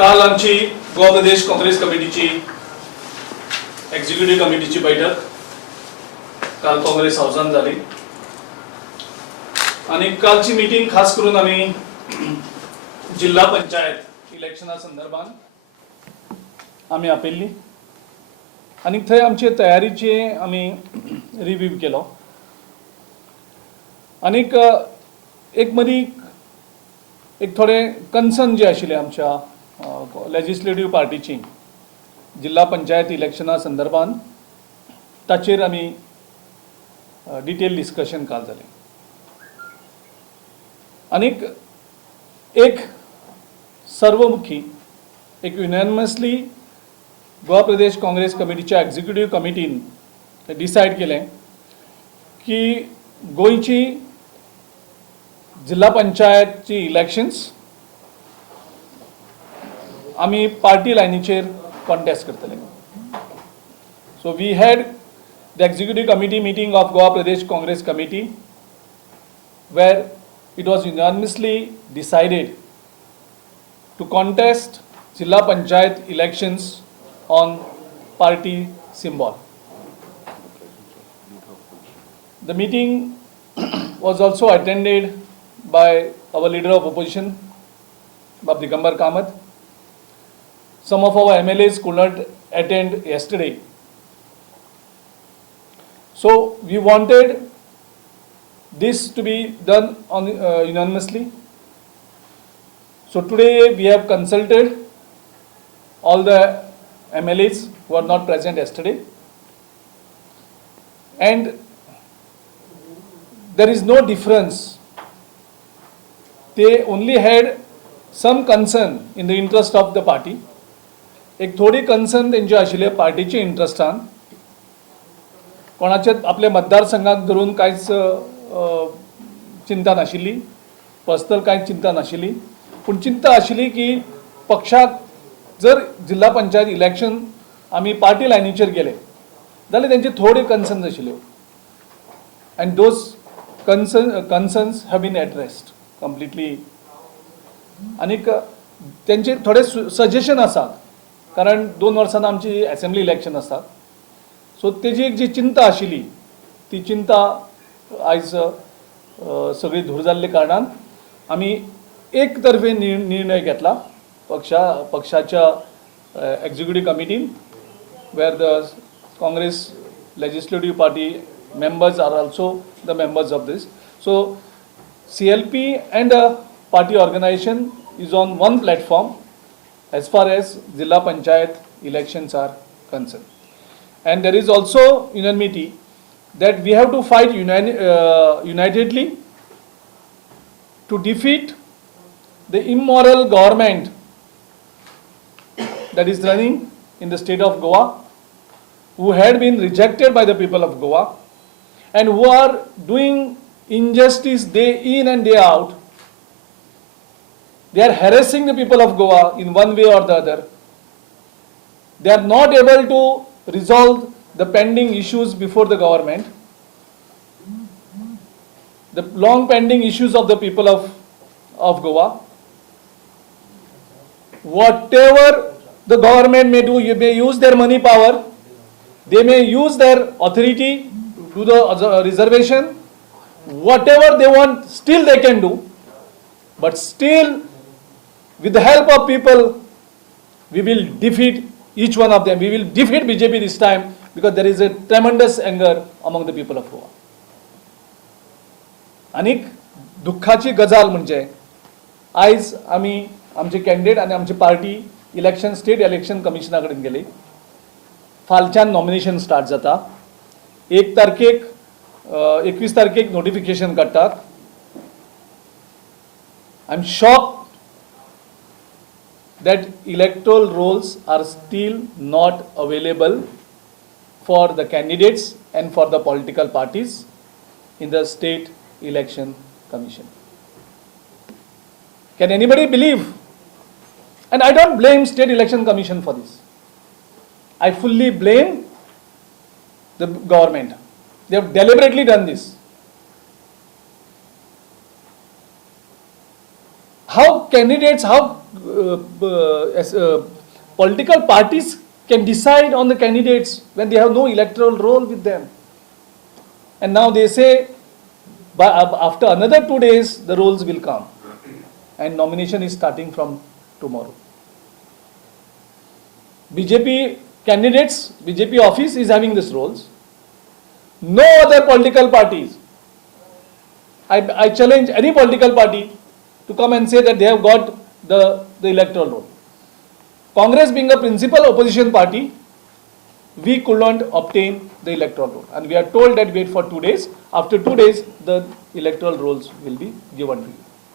काल आमची गोवा प्रदेश काँग्रेस कमिटीची एक्झिक्युटिव्ह कमिटीची बैठक काल काँग्रेस हाऊसान झाली आणि कालची मीटिंग खास करून आम्ही जिल्हा पंचायत इलेक्शना संदर्भात आम्ही आपयल्ली आणि थंय आमचे तयारीचे आम्ही रिव्ह्यू केलो आणि एक मदीं एक थोडे कन्सर्न जे आशिल्ले आमच्या लेजिस्लेटिव्ह पार्टीची जिल्हा पंचायत इलेक्शना संदर्भात ताचेर आमी डिटेल डिस्कशन काल जालें आनीक एक सर्वमुखी एक युनॅनिमसली गोवा प्रदेश काँग्रेस कमिटीच्या एक्झिक्युटिव्ह कमिटीन डिसायड केलें की गोंयची जिल्हा पंचायतची इलेक्शन्स आमी पार्टी लायनीचेर कॉन्टेस्ट करतले. So we had the executive committee meeting of Goa Pradesh Congress committee where it was unanimously decided to contest Jilla Panchayat elections on party symbol. The meeting was also attended by our leader of opposition, Bab Digambar Kamath. Some of our MLAs could not attend yesterday. So we wanted this to be done on unanimously. So today we have consulted all the MLAs who are not present yesterday, and there is no difference. They only had some concern in the interest of the party. एक थोडी concern तेंचे आशिल्ले पार्टीचे इंट्रस्टान, कोणाचे आपले मतदारसंघाक धरून कांयच चिंता नाशिल्ली, पर्सनल कांय चिंता नाशिल्ली, पूण चिंता आशिल्ली की पक्षाक जर जिल्हा पंचायत इलेक्शन आमी पार्टी लायनीचेर गेले जाल्यार तेंचे थोडे कन्सर्न्स आशिल्ले and those concerns have been addressed completely. आनीक तेंचे थोडे सजेशन आसात, कारण 2 वर्सांनी आमची असेंब्ली इलेक्शन आसतात. सो तेजी एक जी चिंता आशिल्ली ती चिंता आयज सगळी धूर जाल्ले कारणान आमी एक तर्फे निर्णय घेतला पक्षाच्या एक्झिक्युटिव्ह कमिटीन, where the Congress legislative party members are also the members of this. So CLP and party organization is on one platform as far as Jilla Panchayat elections are concerned. And there is also unanimity that we have to fight unitedly to defeat the immoral government that is running in the state of Goa, who had been rejected by the people of Goa and who are doing injustice day in and day out. They are harassing the people of Goa in one way or the other. They are not able to resolve the pending issues before the government, the long pending issues of the people of Goa. Whatever the government may do, you may use their money power, they may use their authority to the reservation, whatever they want, still they can do. But still, with the help of people, we will defeat each one of them. We will defeat BJP this time because there is a tremendous anger among the people of Goa. आनीक दुःखाची गजाल म्हणजे आयज आमी आमचे candidate आनी आमची party election state election कमिशना कडेन गेली. फालच्यान नॉमिनेशन स्टार्ट जाता. 1 तारखेक 21 तारखेक नोटिफिकेशन काडटात. I am shocked that electoral rolls are still not available for the candidates and for the political parties in the state election commission. Can anybody believe? And I don't blame state election commission for this. I fully blame the government. They have deliberately done this. How candidates, how political parties can decide on the candidates when they have no electoral role with them. And now they say, after another 2 days, the rolls will come. And nomination is starting from tomorrow. BJP candidates, BJP office is having these roles. No other political parties. I challenge any political party to come and say that they have got the electoral roll. Congress being a principal opposition party, we could not obtain the electoral roll. And we are told that wait for 2 days. After 2 days, the electoral rolls will be given to you.